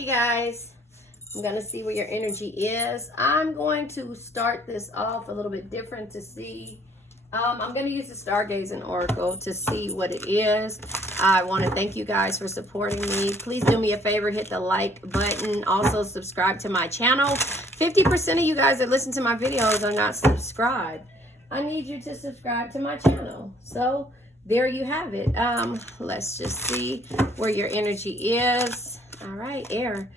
Hey guys, I'm going to see where your energy is. I'm going to start this off a little bit different to see. I'm going to use the Stargazing Oracle to see what it is. I want to thank you guys for supporting me. Please do me a favor, hit the like button. Also subscribe to my channel. 50% of you guys that listen to my videos are not subscribed. I need you to subscribe to my channel. So there you have it. Let's just see where your energy is. All right, air.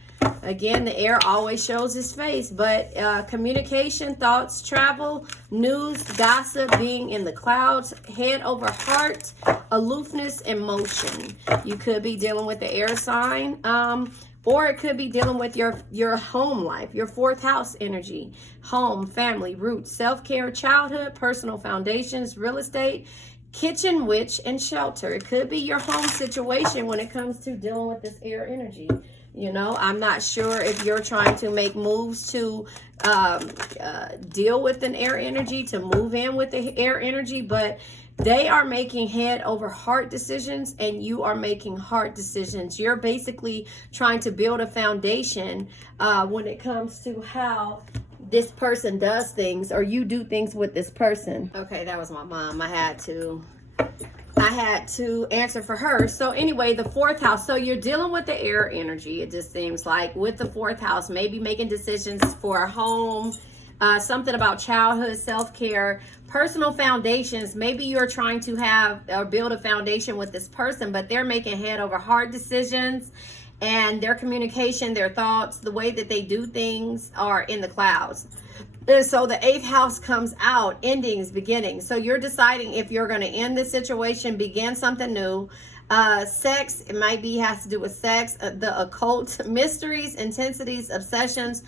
Again, the air always shows his face, but communication, thoughts, travel, news, gossip, being in the clouds, head over heart, aloofness, and motion. You could be dealing with the air sign, or it could be dealing with your home life, your fourth house energy, home, family, roots, self-care, childhood, personal foundations, real estate, kitchen, witch, and shelter. It could be your home situation when it comes to dealing with this air energy. You know, I'm not sure if you're trying to make moves to deal with an air energy, to move in with the air energy, but they are making head over heart decisions and you are making heart decisions. You're basically trying to build a foundation when it comes to how this person does things or you do things with this person. Okay, that was my mom. I had to answer for her. So anyway, the fourth house. So you're dealing with the air energy. It just seems like with the fourth house, maybe making decisions for a home, something about childhood, self-care, personal foundations. Maybe you're trying to have or build a foundation with this person, but they're making head over heart decisions. And their communication, their thoughts, the way that they do things are in the clouds. And so the eighth house comes out, endings, beginnings. So you're deciding if you're going to end this situation, begin something new. Sex, it might be, has to do with sex, the occult, mysteries, intensities, obsessions.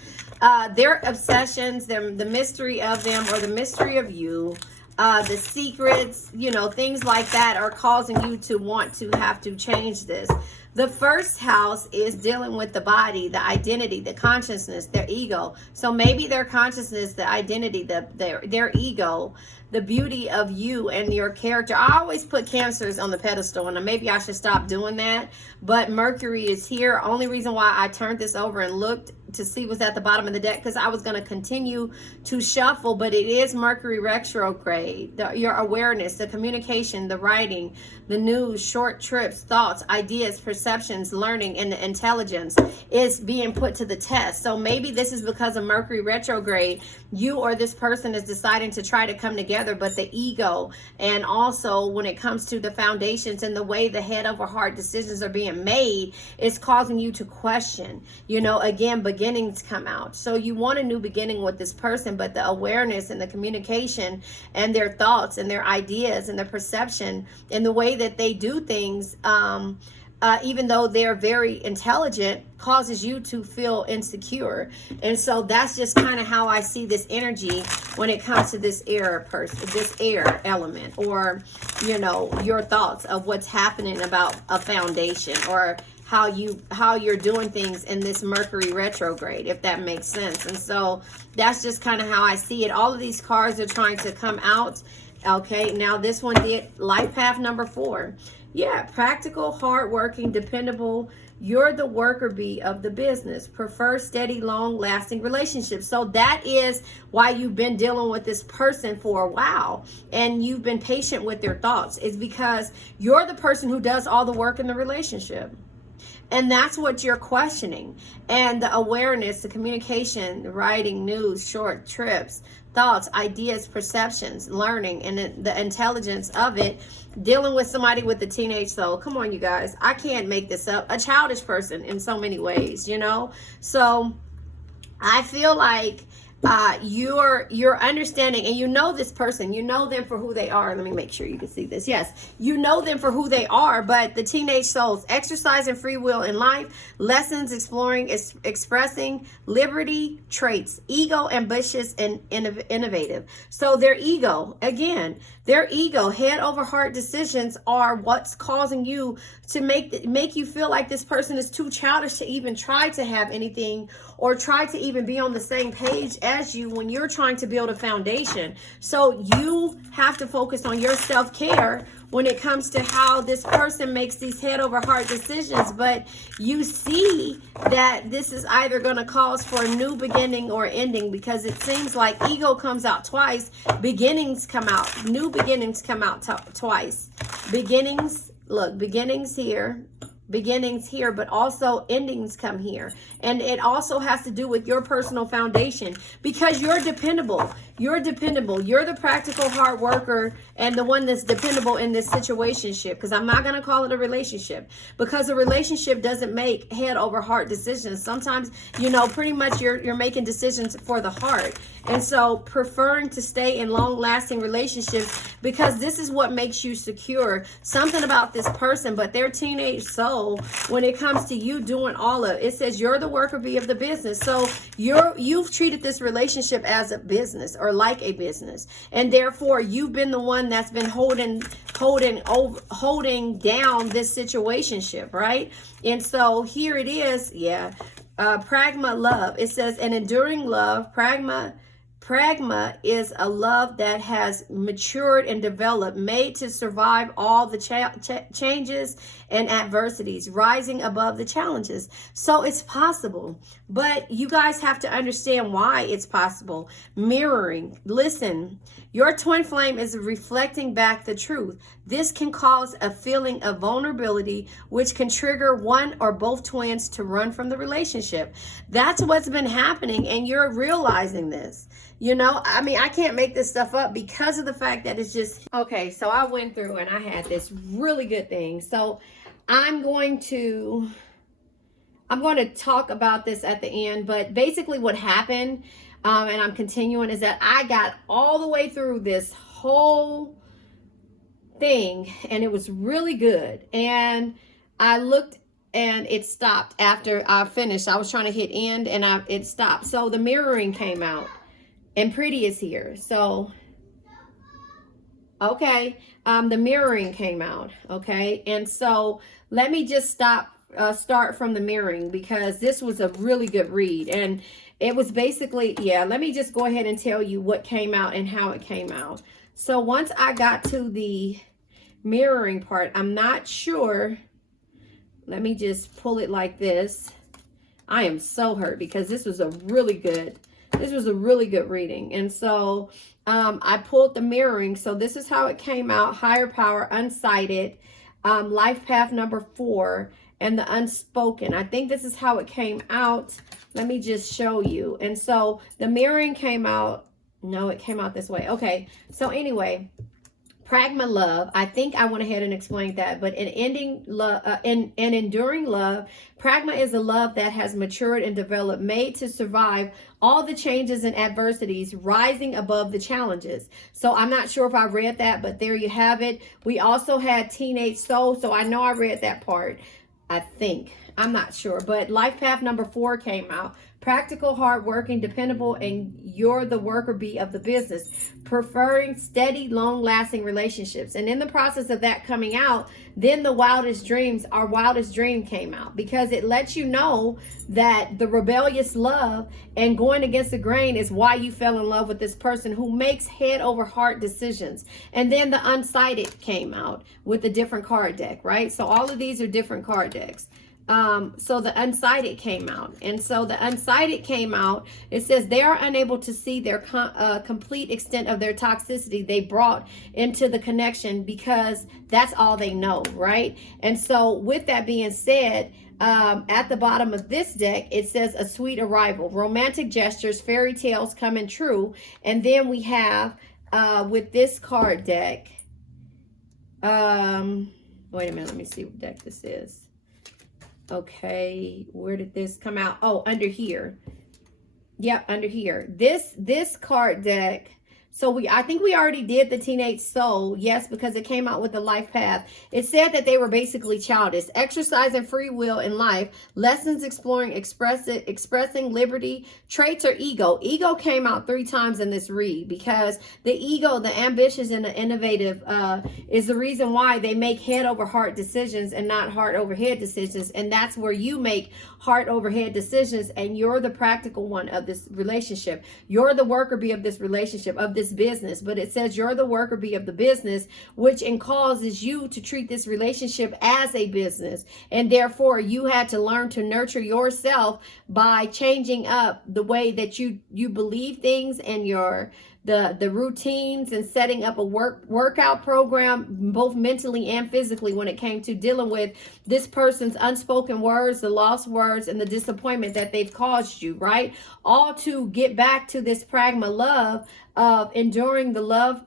Their obsessions, the mystery of them or the mystery of you. The secrets, you know, things like that are causing you to want to have to change this. The first house is dealing with the body, the identity, the consciousness, their ego. So maybe their consciousness, the identity, their ego, the beauty of you and your character. I always put Cancers on the pedestal, and maybe I should stop doing that. But Mercury is here. Only reason why I turned this over and looked to see what's at the bottom of the deck, because I was going to continue to shuffle, but it is Mercury retrograde. Your awareness, the communication, the writing, the news, short trips, thoughts, ideas, perceptions, learning, and the intelligence is being put to the test. So maybe this is because of Mercury retrograde. You or this person is deciding to try to come together, but the ego and also when it comes to the foundations and the way the head over heart decisions are being made is causing you to question. You know, again, beginnings come out. So you want a new beginning with this person, but the awareness and the communication and their thoughts and their ideas and the perception and the way that they do things, even though they're very intelligent, causes you to feel insecure. And so that's just kind of how I see this energy when it comes to this air person, this air element, or, you know, your thoughts of what's happening about a foundation or how you're doing things in this Mercury retrograde, if that makes sense. And so that's just kind of how I see it. All of these cards are trying to come out. Okay, now this one did life path number 4. Yeah, practical, hardworking, dependable. You're the worker bee of the business. Prefer steady, long-lasting relationships. So that is why you've been dealing with this person for a while and you've been patient with their thoughts. It's because you're the person who does all the work in the relationship. And that's what you're questioning. And the awareness, the communication, the writing, news, short trips, thoughts, ideas, perceptions, learning, and the intelligence of it, dealing with somebody with the teenage soul. Come on, you guys. I can't make this up. A childish person in so many ways, you know? So I feel like you're understanding, and you know this person, you know them for who they are. Let me make sure you can see this. Yes, you know them for who they are, but the teenage souls, exercising free will in life, lessons, exploring, expressing, liberty, traits, ego, ambitious, and innovative. So their ego, again, their ego, head over heart decisions are what's causing you to make you feel like this person is too childish to even try to have anything or try to even be on the same page as you when you're trying to build a foundation. So you have to focus on your self-care when it comes to how this person makes these head over heart decisions. But you see that this is either going to cause for a new beginning or ending, because it seems like ego comes out twice, beginnings come out, new beginnings come out twice. Beginnings, look, beginnings here, but also endings come here. And it also has to do with your personal foundation, because you're dependable. You're dependable. You're the practical hard worker and the one that's dependable in this situationship, because I'm not going to call it a relationship, because a relationship doesn't make head over heart decisions. Sometimes, you know, pretty much you're making decisions for the heart. And so preferring to stay in long lasting relationships, because this is what makes you secure. Something about this person, but their teenage soul, when it comes to you doing all of it, says you're the worker bee of the business. So you've treated this relationship as a business, or like a business, and therefore you've been the one that's been holding down this situationship, right? And so here it is, pragma love. It says an enduring love. Pragma is a love that has matured and developed, made to survive all the changes and adversities, rising above the challenges. So it's possible, but you guys have to understand why it's possible. Mirroring. Listen, your twin flame is reflecting back the truth. This can cause a feeling of vulnerability, which can trigger one or both twins to run from the relationship. That's what's been happening, and you're realizing this. You know, I mean, I can't make this stuff up because of the fact that it's just, okay, so I went through and I had this really good thing. So I'm going to talk about this at the end, but basically what happened, and I'm continuing, is that I got all the way through this whole thing and it was really good. And I looked and it stopped after I finished. I was trying to hit end and it stopped. So the mirroring came out. And Pretty is here. So, okay, the mirroring came out, okay? And so let me just start from the mirroring, because this was a really good read. And it was basically, let me just go ahead and tell you what came out and how it came out. So once I got to the mirroring part, I'm not sure. Let me just pull it like this. I am so hurt because this was a really good reading. And so I pulled the mirroring. So this is how it came out. Higher power, unsighted, life path number 4, and the unspoken. I think this is how it came out. Let me just show you. And so the mirroring came out. No, it came out this way. Okay. So anyway, pragma love. I think I went ahead and explained that, but an enduring love. Pragma is a love that has matured and developed, made to survive all the changes and adversities, rising above the challenges. So I'm not sure if I read that, but there you have it. We also had teenage soul. So I know I read that part. I think, I'm not sure, but life path number 4 came out. Practical, hardworking, dependable, and you're the worker bee of the business. Preferring steady, long-lasting relationships. And in the process of that coming out, then the wildest dreams, our wildest dream came out, because it lets you know that the rebellious love and going against the grain is why you fell in love with this person who makes head over heart decisions. And then the unsighted came out with a different card deck, right? So all of these are different card decks. So the unsighted came out. And so the unsighted came out. It says they are unable to see their complete extent of their toxicity they brought into the connection, because that's all they know, right? And so with that being said, at the bottom of this deck, it says a sweet arrival, romantic gestures, fairy tales coming true. And then we have, with this card deck, wait a minute, let me see what deck this is. Okay, where did this come out? Oh, under here. Yep, under here. This card deck. So I think we already did the teenage soul. Yes, because it came out with the life path. It said that they were basically childish, exercising free will in life, lessons exploring, expressing liberty, traits, or ego. Ego came out 3 times in this read, because the ego, the ambitious and the innovative, is the reason why they make head over heart decisions and not heart over head decisions. And that's where you make heart over head decisions, and you're the practical one of this relationship. You're the worker bee of this relationship, of this this business, but it says you're the worker bee of the business, which causes you to treat this relationship as a business. And therefore you had to learn to nurture yourself by changing up the way that you believe things and the routines, and setting up a workout program, both mentally and physically, when it came to dealing with this person's unspoken words, the lost words, and the disappointment that they've caused you, right? All to get back to this pragma love of enduring the love.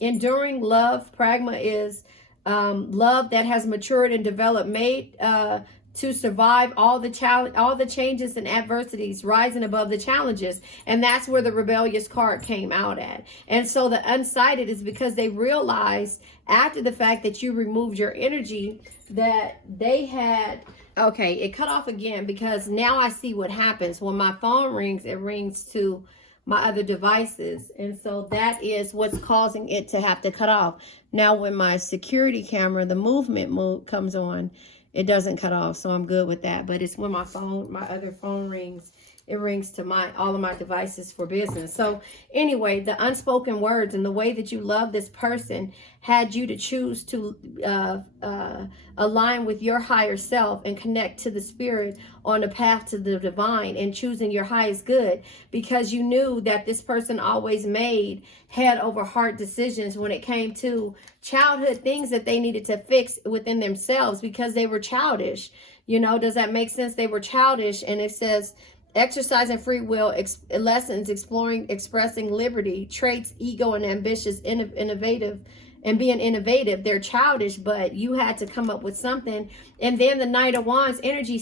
Enduring love. Pragma is love that has matured and developed, made to survive all the changes and adversities, rising above the challenges. And that's where the rebellious card came out at. And so the unsighted is because they realized after the fact that you removed your energy that they had, okay, it cut off again, because now I see what happens when my phone rings. It rings to my other devices, and so that is what's causing it to have to cut off. Now when my security camera, the movement mode comes on, it doesn't cut off, so I'm good with that. But it's when my other phone rings, it rings to all of my devices for business. So anyway, the unspoken words and the way that you love this person had you to choose to align with your higher self and connect to the spirit on the path to the divine, and choosing your highest good, because you knew that this person always made head over heart decisions when it came to childhood things that they needed to fix within themselves, because they were childish. You know, does that make sense? They were childish. And it says exercising free will, lessons, exploring, expressing liberty, traits, ego, and ambitious, innovative, and being innovative. They're childish, but you had to come up with something. And then the Knight of Wands energy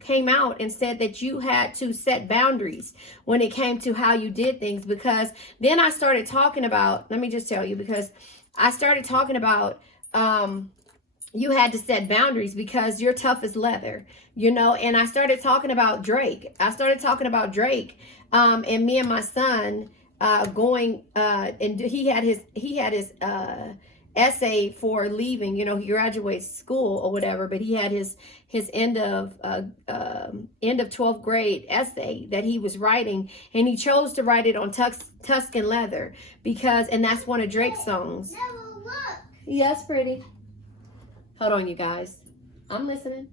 came out and said that you had to set boundaries when it came to how you did things. Because then I started talking about, let me just tell you, because I started talking about you had to set boundaries because you're tough as leather, you know. And I started talking about Drake. And me and my son going and he had his essay for leaving. You know, he graduates school or whatever, but he had his end of 12th grade essay that he was writing, and he chose to write it on Tuscan leather and that's one of Drake's songs. Yes, pretty. Hold on, you guys. I'm listening.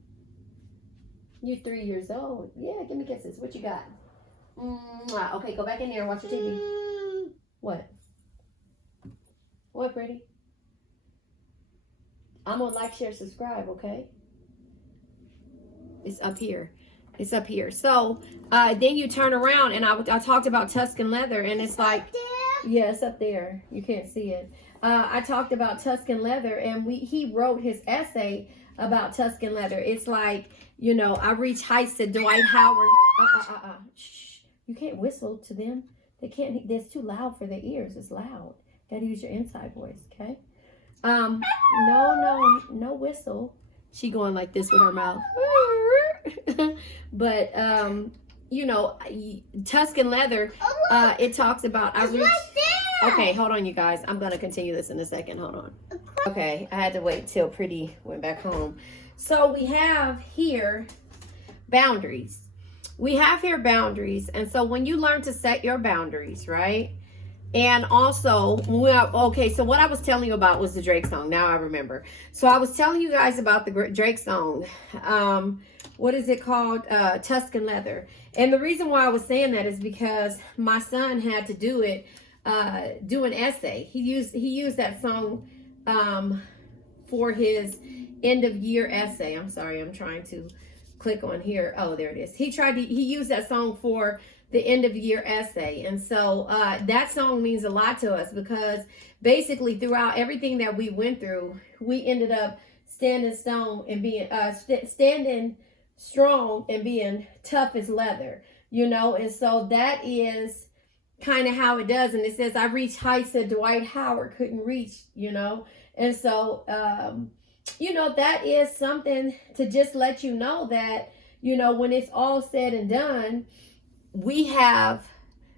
You're 3 years old. Yeah, give me kisses. What you got? Okay, go back in there and watch your TV. What? What, pretty? I'm gonna like, share, subscribe, okay? It's up here. It's up here. So then you turn around, and I talked about Tuscan leather, and it's like, yeah, it's up there. You can't see it. I talked about Tuscan leather, and he wrote his essay about Tuscan leather. It's like, you know, I reach heights that Dwight Howard. Shh. You can't whistle to them. They can't. It's too loud for their ears. It's loud. Gotta use your inside voice, okay? No whistle. She going like this with her mouth. But you know, Tuscan leather. It talks about I reach. Okay, hold on, you guys. I'm going to continue this in a second. Hold on. Okay, I had to wait till Pretty went back home. So we have here boundaries. And so when you learn to set your boundaries, right? And also, okay, so what I was telling you about was the Drake song. Now I remember. So I was telling you guys about the Drake song. What is it called? Tuscan leather. And the reason why I was saying that is because my son had to do an essay. He used that song for his end of year essay. I'm sorry, I'm trying to click on here. Oh, there it is. He used that song for the end of year essay. And so that song means a lot to us, because basically throughout everything that we went through, we ended up standing strong and being tough as leather, you know. And so that is kind of how it does. And it says I reached heights that Dwight Howard couldn't reach, you know. And so you know, that is something to just let you know that, you know, when it's all said and done, we have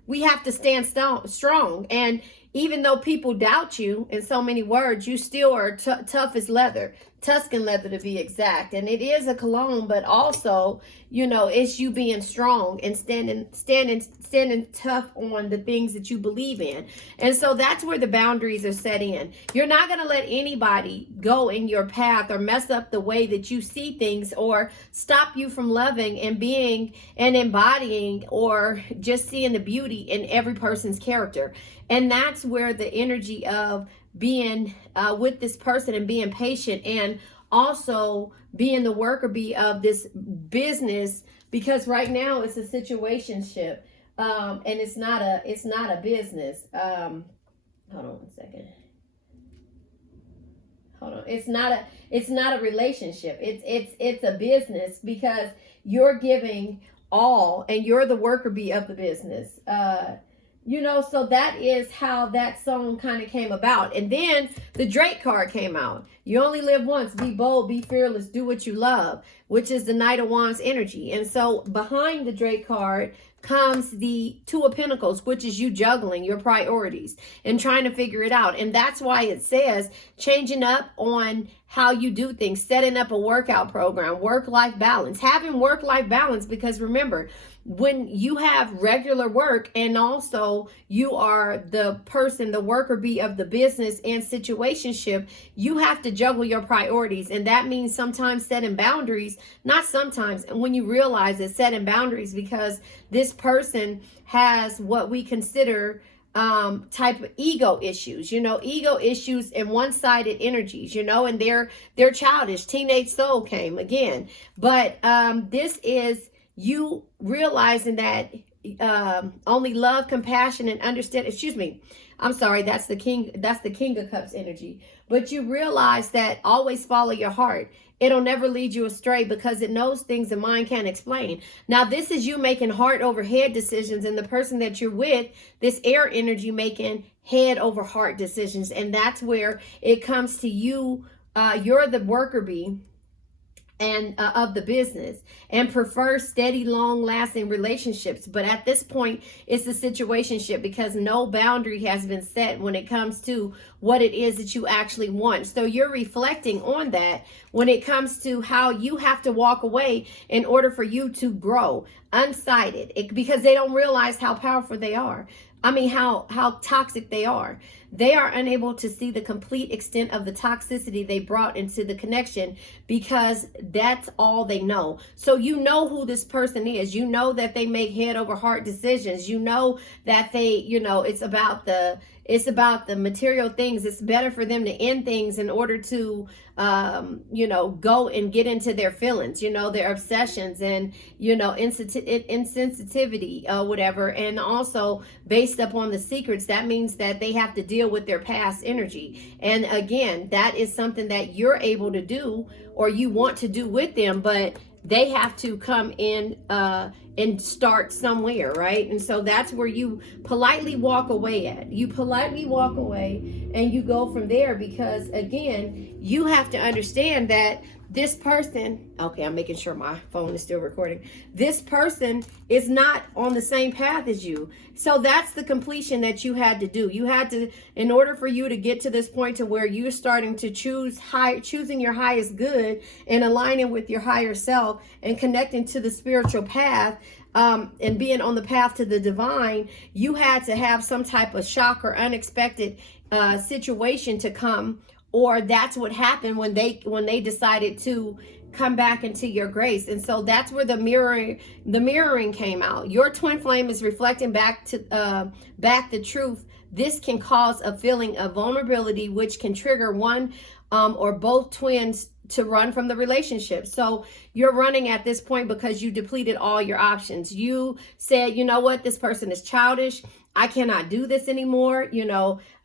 to stand strong. And even though people doubt you in so many words, you still are tough as leather, Tuscan leather to be exact. And it is a cologne, but also, it's you being strong and standing tough on the things that you believe in. And so that's where the boundaries are set in. You're not going to let anybody go in your path or mess up the way that you see things or stop you from loving and being and embodying or just seeing the beauty in every person's character. And that's where the energy of being with this person and being patient and also being the worker bee of this business, because right now it's a situationship, and it's not a business. Hold on one second. Hold on. It's not a relationship. It's a business, because you're giving all and you're the worker bee of the business. So that is how that song kind of came about. And then the Drake card came out. You only live once. Be bold, be fearless, do what you love, which is the Knight of Wands energy. And so behind the Drake card comes the Two of Pentacles, which is you juggling your priorities and trying to figure it out. And that's why it says changing up on how you do things, setting up a workout program, work-life balance, having work-life balance, because remember, when you have regular work and also you are the person, the worker bee of the business and situationship, you have to juggle your priorities. And that means sometimes setting boundaries, not sometimes, and when you realize it, setting boundaries, because this person has what we consider type of ego issues, ego issues and one-sided energies, and they're childish. Teenage soul came again. But this is you realizing that only love, compassion, and understanding. I'm sorry, that's the King of Cups energy. But you realize that always follow your heart. It'll never lead you astray, because it knows things the mind can't explain. Now, this is you making heart over head decisions, and the person that you're with, this air energy, making head over heart decisions. And that's where it comes to you. You're the worker bee and of the business, and prefer steady, long-lasting relationships. But at this point, it's a situationship, because no boundary has been set when it comes to what it is that you actually want. So you're reflecting on that when it comes to how you have to walk away in order for you to grow unsighted, because they don't realize how powerful they are. How toxic they are. They are unable to see the complete extent of the toxicity they brought into the connection, because that's all they know. So you know who this person is. You know that they make head over heart decisions. You know that they, it's about the material things. It's better for them to end things in order to, go and get into their feelings, their obsessions and, insensitivity, whatever. And also based upon the secrets, that means that they have to deal with their past energy. And again, that is something that you're able to do or you want to do with them, but they have to come in and start somewhere, right? And so that's where you politely walk away at. You politely walk away and you go from there, because again, you have to understand that this person, okay, I'm making sure my phone is still recording. This person is not on the same path as you. So that's the completion that you had to do. You had to, in order for you to get to this point to where you're starting to choosing your highest good and aligning with your higher self and connecting to the spiritual path, and being on the path to the divine, you had to have some type of shock or unexpected situation to come. Or that's what happened when they decided to come back into your grace. And so that's where the mirroring came out. Your twin flame is reflecting back the truth. This can cause a feeling of vulnerability, which can trigger one or both twins to run from the relationship. So you're running at this point because you depleted all your options. You said, you know what, this person is childish. I cannot do this anymore.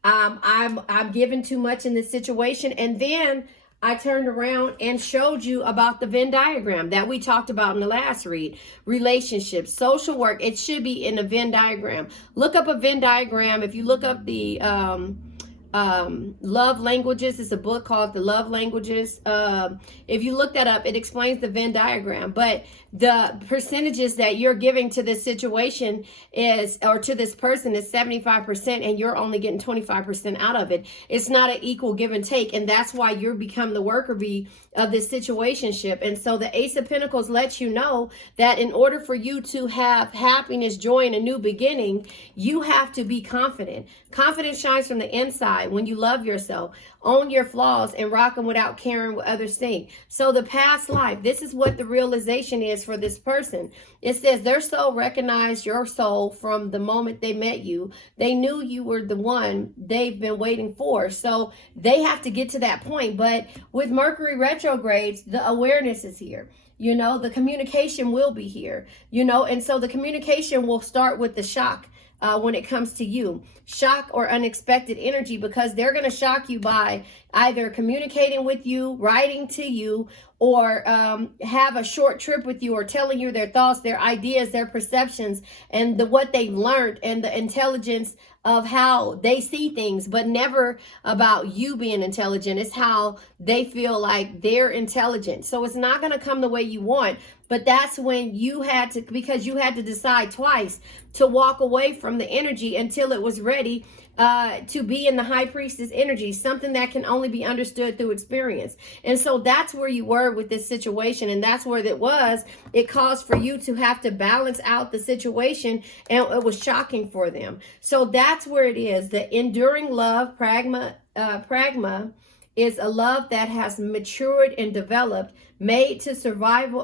I'm giving too much in this situation. And then I turned around and showed you about the Venn diagram that we talked about in the last read. Relationships, social work, it should be in a Venn diagram. Look up a Venn diagram. If you look up the Love Languages. It's a book called The Love Languages. If you look that up, it explains the Venn diagram. But the percentages that you're giving to this situation is, or to this person, is 75%, and you're only getting 25% out of it. It's not an equal give and take, and that's why you become the worker bee of this situationship. And so the Ace of Pentacles lets you know that in order for you to have happiness, joy, and a new beginning, you have to be confident. Confidence shines from the inside when you love yourself, own your flaws, and rock them without caring what others think. So the past life, this is what the realization is for this person. It says their soul recognized your soul from the moment they met you. They knew you were the one they've been waiting for. So they have to get to that point. But with Mercury retrogrades, the awareness is here. You know, the communication will be here, you know, and so the communication will start with the shock. When it comes to you, shock or unexpected energy, because they're going to shock you by either communicating with you, writing to you, or have a short trip with you, or telling you their thoughts, their ideas, their perceptions, and what they've learned, and the intelligence of how they see things, but never about you being intelligent. It's how they feel like they're intelligent. So it's not going to come the way you want, but that's when you had to, because you had to decide twice to walk away from the energy until it was ready to be in the High Priestess energy, something that can only be understood through experience. And so that's where you were with this situation, and that's where it was. It caused for you to have to balance out the situation, and it was shocking for them. So that's where it is. The enduring love, pragma is a love that has matured and developed, made to survive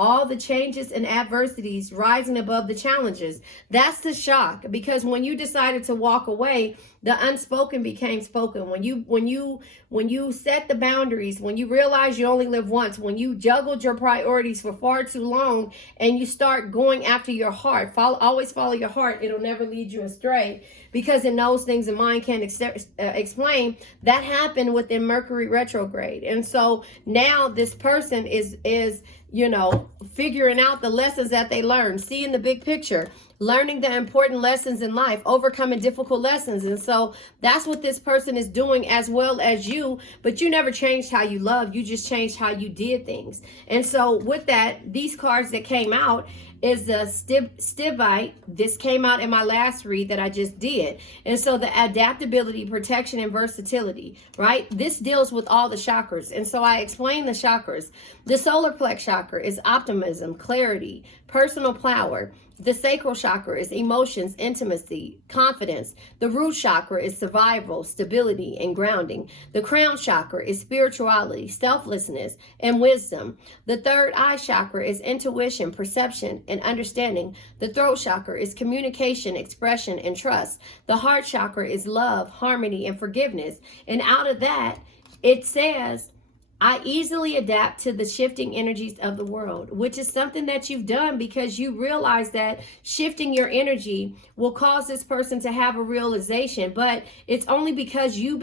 all the changes and adversities, rising above the challenges. That's the shock, because when you decided to walk away, the unspoken became spoken. When you set the boundaries, when you realize you only live once, when you juggled your priorities for far too long, and you start going after your heart, always follow your heart. It'll never lead you astray, because it knows things the mind can't explain. That happened within Mercury retrograde. And so now this person is you know, figuring out the lessons that they learned, seeing the big picture, learning the important lessons in life, overcoming difficult lessons. And so that's what this person is doing, as well as you. But you never changed how you love. You just changed how you did things. And so with that, these cards that came out is the Stibite. This came out in my last read that I just did. And so the adaptability, protection, and versatility, right? This deals with all the chakras. And so I explained the chakras. The solar plex chakra is optimism, clarity, personal power. The sacral chakra is emotions, intimacy, confidence. The root chakra is survival, stability, and grounding. The crown chakra is spirituality, selflessness, and wisdom. The third eye chakra is intuition, perception, and understanding. The throat chakra is communication, expression, and trust. The heart chakra is love, harmony, and forgiveness. And out of that, it says, I easily adapt to the shifting energies of the world, which is something that you've done, because you realize that shifting your energy will cause this person to have a realization. But it's only because you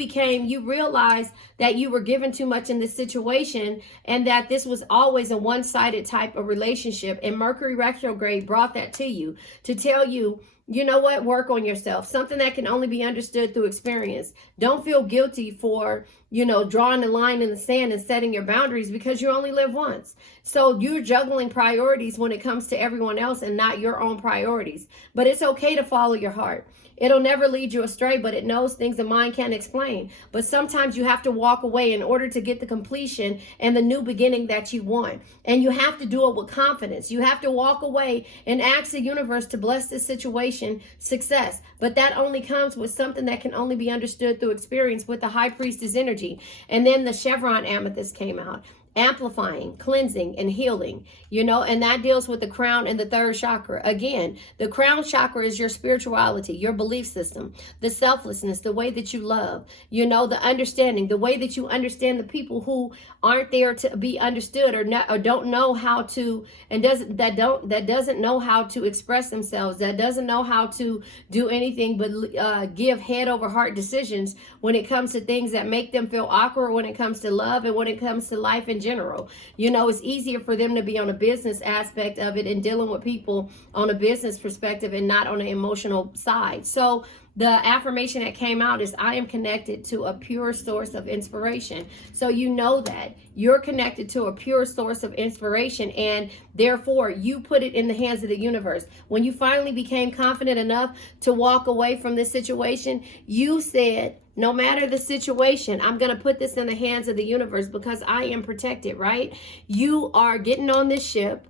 realized that you were given too much in this situation, and that this was always a one-sided type of relationship. And Mercury retrograde brought that to you to tell you, you know what? Work on yourself. Something that can only be understood through experience. Don't feel guilty for, you know, drawing the line in the sand and setting your boundaries, because you only live once. So you're juggling priorities when it comes to everyone else and not your own priorities. But it's okay to follow your heart. It'll never lead you astray, but it knows things the mind can't explain. But sometimes you have to walk away in order to get the completion and the new beginning that you want. And you have to do it with confidence. You have to walk away and ask the universe to bless this situation success. But that only comes with something that can only be understood through experience, with the High Priestess energy. And then the Chevron Amethyst came out. Amplifying, cleansing, and healing, you know, and that deals with the crown and the third chakra. Again, the crown chakra is your spirituality, your belief system, the selflessness, the way that you love, you know, the understanding, the way that you understand the people who aren't there to be understood, or don't know how to, and doesn't know how to express themselves, that doesn't know how to do anything but give head over heart decisions when it comes to things that make them feel awkward, when it comes to love, and when it comes to life in general. You know, it's easier for them to be on a business aspect of it and dealing with people on a business perspective and not on an emotional side. So the affirmation that came out is, I am connected to a pure source of inspiration. So you know that you're connected to a pure source of inspiration, and therefore you put it in the hands of the universe. When you finally became confident enough to walk away from this situation, you said, no matter the situation, I'm going to put this in the hands of the universe because I am protected, right? You are getting on this ship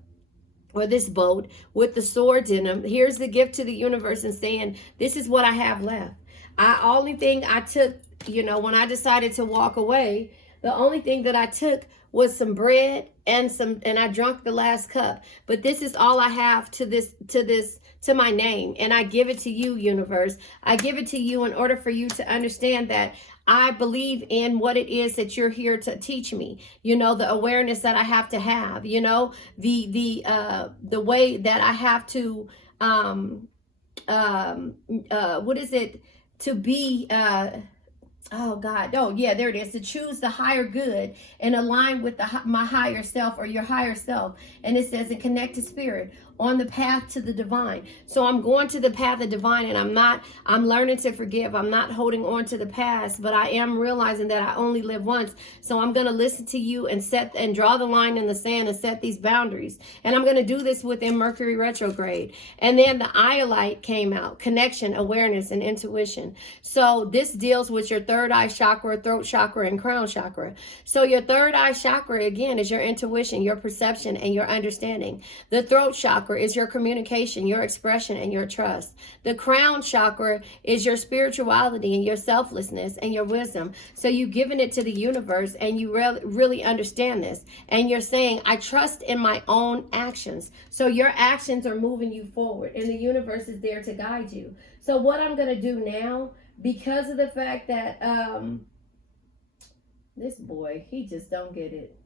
or this boat with the swords in them. Here's the gift to the universe and saying, this is what I have left. Only thing I took, when I decided to walk away, the only thing that I took was some bread and I drank the last cup. But this is all I have to my name. And I give it to you, universe. I give it to you in order for you to understand that I believe in what it is that you're here to teach me. The awareness that I have to have, the way that I have to, what is it? To be, oh God, oh yeah, there it is. To choose the higher good and align with my higher self, or your higher self. And it says, and connect to spirit on the path to the divine. So I'm going to the path of divine, and I'm learning to forgive. I'm not holding on to the past, but I am realizing that I only live once. So I'm going to listen to you and draw the line in the sand and set these boundaries. And I'm going to do this within Mercury retrograde. And then the Iolite came out, connection, awareness, and intuition. So this deals with your third eye chakra, throat chakra, and crown chakra. So your third eye chakra, again, is your intuition, your perception, and your understanding. The throat chakra is your communication, your expression, and your trust. The crown chakra is your spirituality and your selflessness and your wisdom. So you've given it to the universe, and you really understand this. And you're saying, I trust in my own actions. So your actions are moving you forward, and the universe is there to guide you. So what I'm going to do now, because of the fact that this boy, he just don't get it.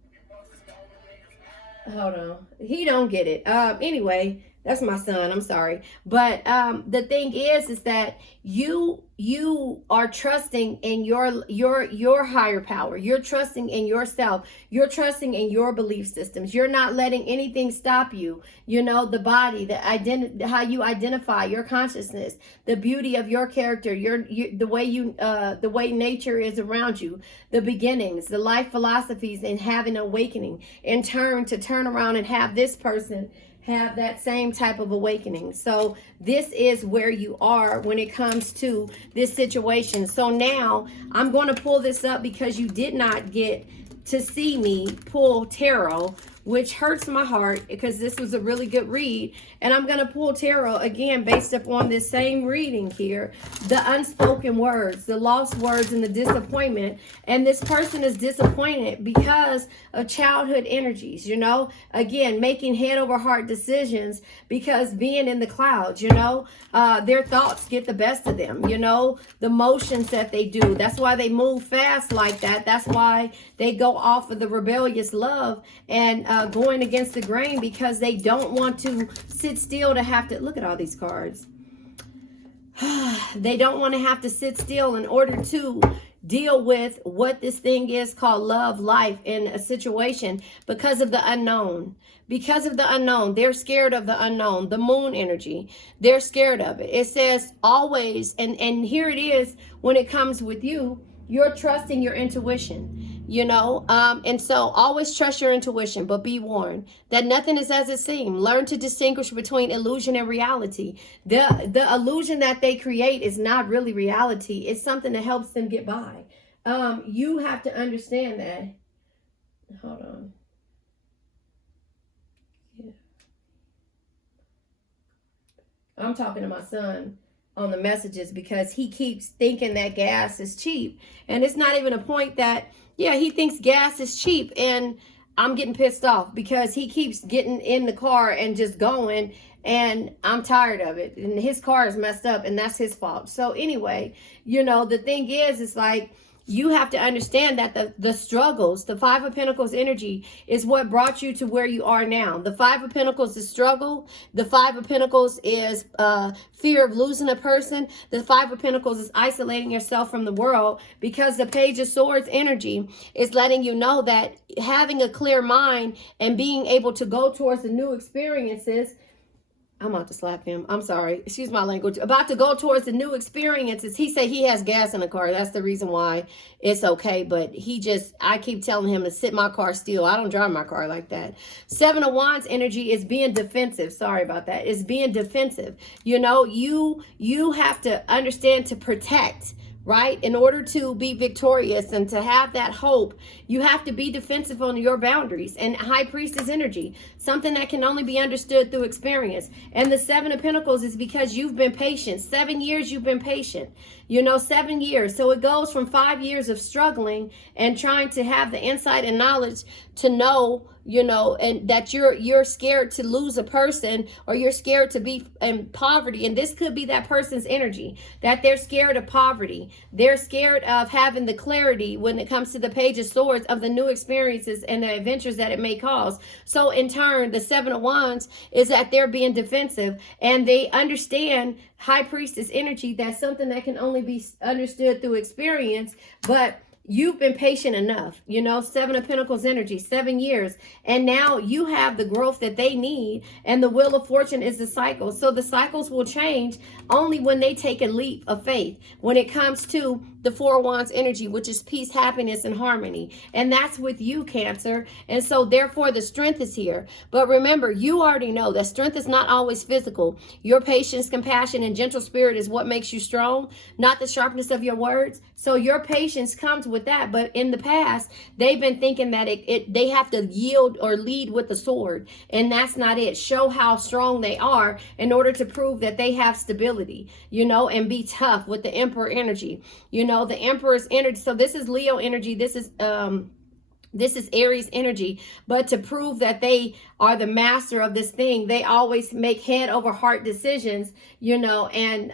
Hold on. He don't get it. Anyway, that's my son. I'm sorry. But the thing is that you are trusting in your higher power. You're trusting in yourself. You're trusting in your belief systems. You're not letting anything stop you. The body, the identity, how you identify, your consciousness, the beauty of your character, the way nature is around you, the beginnings, the life philosophies, and having an awakening, in turn to turn around and have this person have that same type of awakening. So this is where you are when it comes to this situation. So now I'm going to pull this up because you did not get to see me pull tarot, which hurts my heart because this was a really good read. And I'm going to pull tarot again based upon this same reading here. The unspoken words, the lost words, and the disappointment. And this person is disappointed because of childhood energies, again, making head over heart decisions because being in the clouds, their thoughts get the best of them, the motions that they do. That's why they move fast like that. That's why they go off of the rebellious love and going against the grain, because they don't want to sit still to have to look at all these cards. They don't want to have to sit still in order to deal with what this thing is called love, life, in a situation, because of the unknown. Because of the unknown, they're scared of the unknown. The moon energy, they're scared of it. It says always, and here it is when it comes with you, you're trusting your intuition. And so always trust your intuition, but be warned that nothing is as it seems. Learn to distinguish between illusion and reality. The illusion that they create is not really reality. It's something that helps them get by. You have to understand that. Hold on. Yeah. I'm talking to my son on the messages because he keeps thinking that gas is cheap. And it's not even a point that, yeah, he thinks gas is cheap, and I'm getting pissed off because he keeps getting in the car and just going, and I'm tired of it. And his car is messed up, and that's his fault. So anyway, the thing is, it's like, you have to understand that the struggles, the Five of Pentacles energy is what brought you to where you are now. The Five of Pentacles is struggle. The Five of Pentacles is fear of losing a person. The Five of Pentacles is isolating yourself from the world, because the Page of Swords energy is letting you know that having a clear mind and being able to go towards the new experiences I'm about to slap him. I'm sorry. Excuse my language. About to go towards the new experiences. He said he has gas in the car. That's the reason why it's okay. But I keep telling him to sit my car still. I don't drive my car like that. Seven of Wands energy is being defensive. Sorry about that. It's being defensive. You know, you have to understand to protect. Right? In order to be victorious and to have that hope, you have to be defensive on your boundaries. And High Priestess energy, something that can only be understood through experience. And the Seven of Pentacles is because you've been patient. 7 years you've been patient. You know, 7 years. So it goes from 5 years of struggling and trying to have the insight and knowledge to know, you know, and that you're scared to lose a person, or you're scared to be in poverty. And this could be that person's energy, that they're scared of poverty. They're scared of having the clarity when it comes to the Page of Swords of the new experiences and the adventures that it may cause. So in turn, the Seven of Wands is that they're being defensive, and they understand High Priestess energy. That's something that can only be understood through experience, but you've been patient enough, you know, Seven of Pentacles energy, 7 years. And now you have the growth that they need. And the Wheel of Fortune is the cycle. So the cycles will change only when they take a leap of faith. When it comes to the Four of Wands energy, which is peace, happiness, and harmony. And that's with you, Cancer. And so therefore the strength is here. But remember, you already know that strength is not always physical. Your patience, compassion, and gentle spirit is what makes you strong, not the sharpness of your words. So your patience comes with that. But in the past, they've been thinking that they have to yield or lead with the sword. And that's not it. Show how strong they are in order to prove that they have stability, you know, and be tough with the Emperor energy. You know, the Emperor's energy. So this is Leo energy. This is Aries energy. But to prove that they are the master of this thing, they always make head over heart decisions, you know, and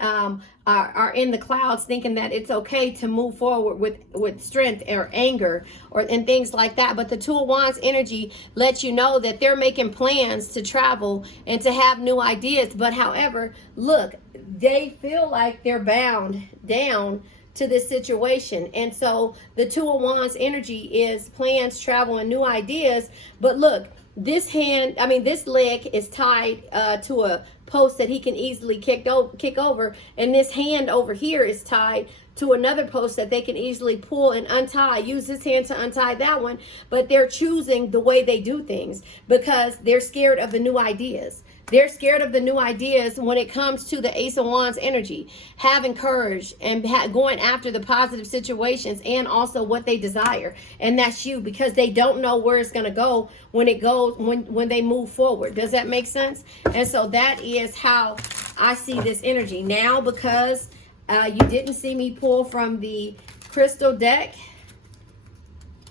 are in the clouds thinking that it's okay to move forward with strength or anger and things like that. But the Two of Wands energy lets you know that they're making plans to travel and to have new ideas. But however, look, they feel like they're bound down to this situation. And so the Two of Wands energy is plans, travel, and new ideas. But look, this leg is tied to a post that he can easily kick over. And this hand over here is tied to another post that they can easily pull and untie. Use this hand to untie that one. But they're choosing the way they do things because they're scared of the new ideas. They're scared of the new ideas when it comes to the Ace of Wands energy, having courage and going after the positive situations and also what they desire. And that's you, because they don't know where it's going to go when they move forward. Does that make sense? And so that is how I see this energy. Now, because you didn't see me pull from the crystal deck.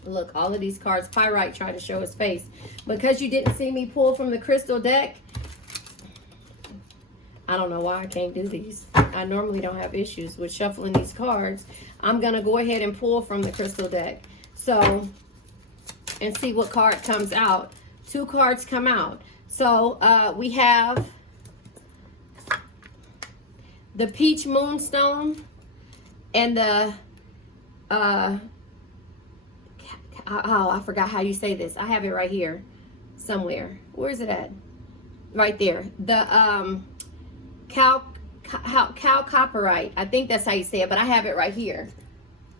Look, all of these cards, Pyrite trying to show his face. Because you didn't see me pull from the crystal deck, I don't know why I can't do these. I normally don't have issues with shuffling these cards. I'm going to go ahead and pull from the crystal deck. So, and see what card comes out. 2 cards come out. So, we have the Peach Moonstone and the, I forgot how you say this. I have it right here somewhere. Where is it at? Right there. The, Copperite. I think that's how you say it, but I have it right here.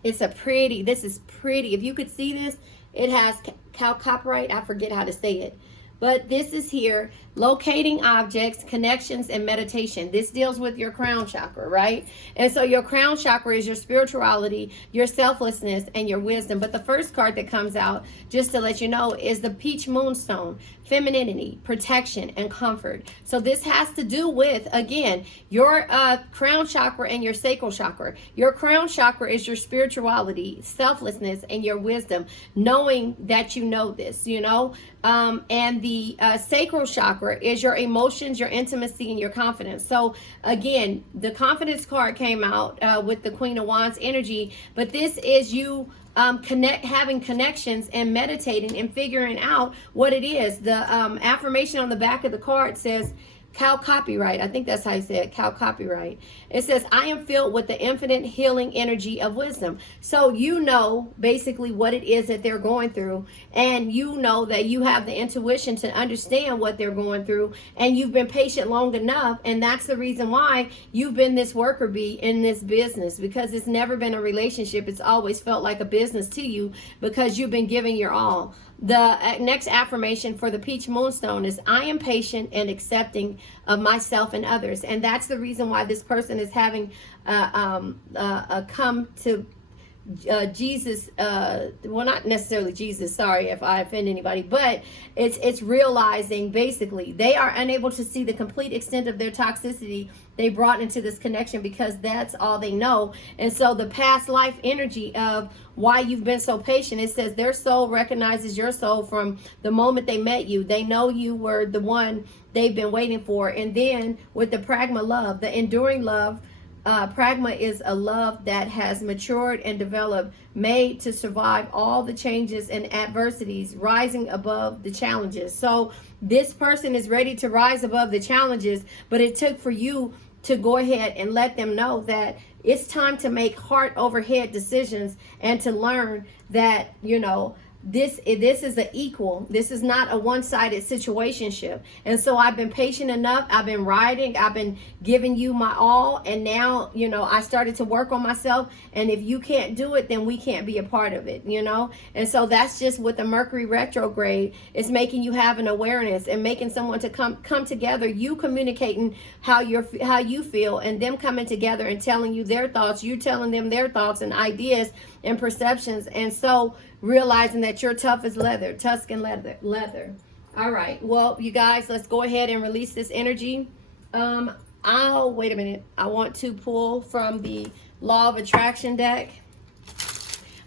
This is pretty. If you could see this, it has Copperite. I forget how to say it. But this is here, locating objects, connections, and meditation. This deals with your crown chakra, right? And so your crown chakra is your spirituality, your selflessness, and your wisdom. But the first card that comes out, just to let you know, is the Peach Moonstone, femininity, protection, and comfort. So this has to do with, again, your crown chakra and your sacral chakra. Your crown chakra is your spirituality, selflessness, and your wisdom, knowing that you know this, you know? And the sacral chakra is your emotions, your intimacy, and your confidence. So again, the confidence card came out with the Queen of Wands energy, but this is you having connections and meditating and figuring out what it is. The affirmation on the back of the card says, Cal Copyright. I think that's how you say it. Cal Copyright. It says, I am filled with the infinite healing energy of wisdom. So you know basically what it is that they're going through. And you know that you have the intuition to understand what they're going through. And you've been patient long enough. And that's the reason why you've been this worker bee in this business. Because it's never been a relationship. It's always felt like a business to you because you've been giving your all. The next affirmation for the Peach Moonstone is, I am patient and accepting of myself and others. And that's the reason why this person is having come to Jesus, well, not necessarily Jesus, sorry if I offend anybody, but it's realizing basically they are unable to see the complete extent of their toxicity they brought into this connection because that's all they know. And so the past life energy of why you've been so patient, it says their soul recognizes your soul from the moment they met you. They know you were the one they've been waiting for. And then with the pragma love, the enduring love, pragma is a love that has matured and developed, made to survive all the changes and adversities, rising above the challenges. So this person is ready to rise above the challenges, but it took for you to go ahead and let them know that it's time to make heart over head decisions and to learn that, you know, this is an equal. This is not a one-sided situationship. And so I've been patient enough. I've been riding. I've been giving you my all. And now, you know, I started to work on myself. And if you can't do it, then we can't be a part of it, you know. And so that's just with the Mercury retrograde. It's making you have an awareness and making someone to come together. You communicating how you feel, and them coming together and telling you their thoughts. You telling them their thoughts and ideas and perceptions. And so realizing that you're tough as leather, Tuscan leather. All right. Well, you guys, let's go ahead and release this energy. Wait a minute. I want to pull from the Law of Attraction deck.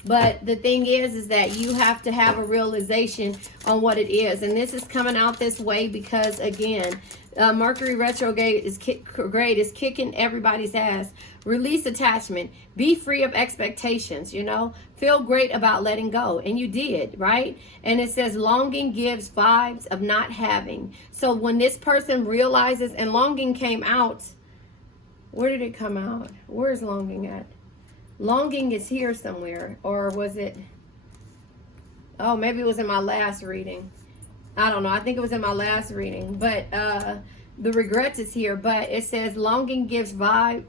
But the thing is that you have to have a realization on what it is. And this is coming out this way because, again, Mercury retrograde is kicking everybody's ass. Release attachment. Be free of expectations, you know. Feel great about letting go. And you did, right? And it says longing gives vibes of not having. So when this person realizes, and longing came out, where did it come out? Where's longing at? Longing is here somewhere. Or was it? Oh, maybe it was in my last reading. I don't know. I think it was in my last reading. But the regrets is here. But it says longing gives vibe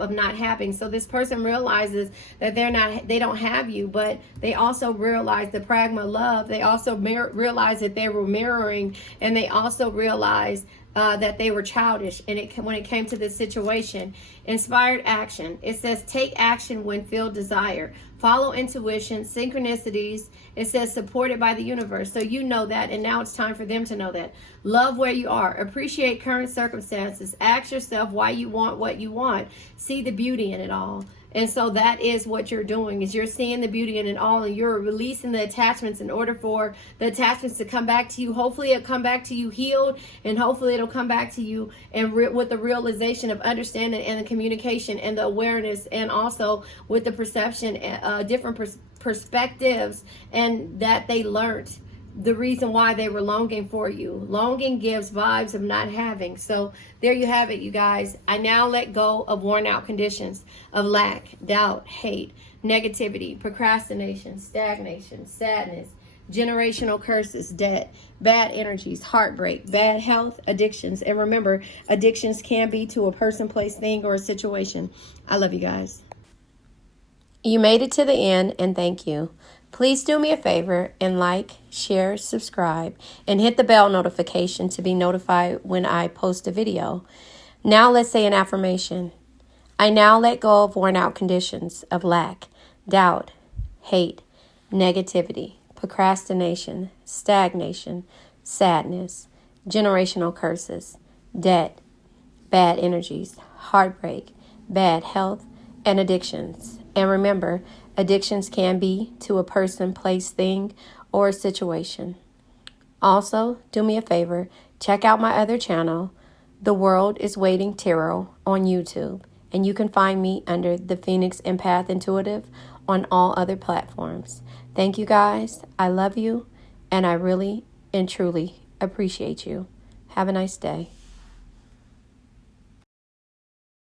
of not having. So this person realizes that they don't have you. But they also realize the pragma love. They also realize that they were mirroring. And they also realized that they were childish when it came to this situation. Inspired action. It says take action when feel desire. Follow intuition, synchronicities. It says supported by the universe. So you know that, and now it's time for them to know that. Love where you are. Appreciate current circumstances. Ask yourself why you want what you want. See the beauty in it all. And so that is what you're doing, is you're seeing the beauty in it all, and you're releasing the attachments in order for the attachments to come back to you. Hopefully it'll come back to you healed, and hopefully it'll come back to you and with the realization of understanding and the communication and the awareness, and also with the perception, different perspectives, and that they learned the reason why they were longing for you. Longing gives vibes of not having. So there you have it, you guys. I now let go of worn out conditions of lack, doubt, hate, negativity, procrastination, stagnation, sadness, generational curses, debt, bad energies, heartbreak, bad health, addictions. And remember, addictions can be to a person, place, thing, or a situation. I love you guys. You made it to the end, and thank you. Please do me a favor and like, share, subscribe, and hit the bell notification to be notified when I post a video. Now let's say an affirmation. I now let go of worn out conditions of lack, doubt, hate, negativity, procrastination, stagnation, sadness, generational curses, debt, bad energies, heartbreak, bad health, and addictions. And remember, addictions can be to a person, place, thing, or a situation. Also, do me a favor, check out my other channel, The World is Waiting Tarot, on YouTube. And you can find me under the Phoenix Empath Intuitive on all other platforms. Thank you guys. I love you, and I really and truly appreciate you. Have a nice day.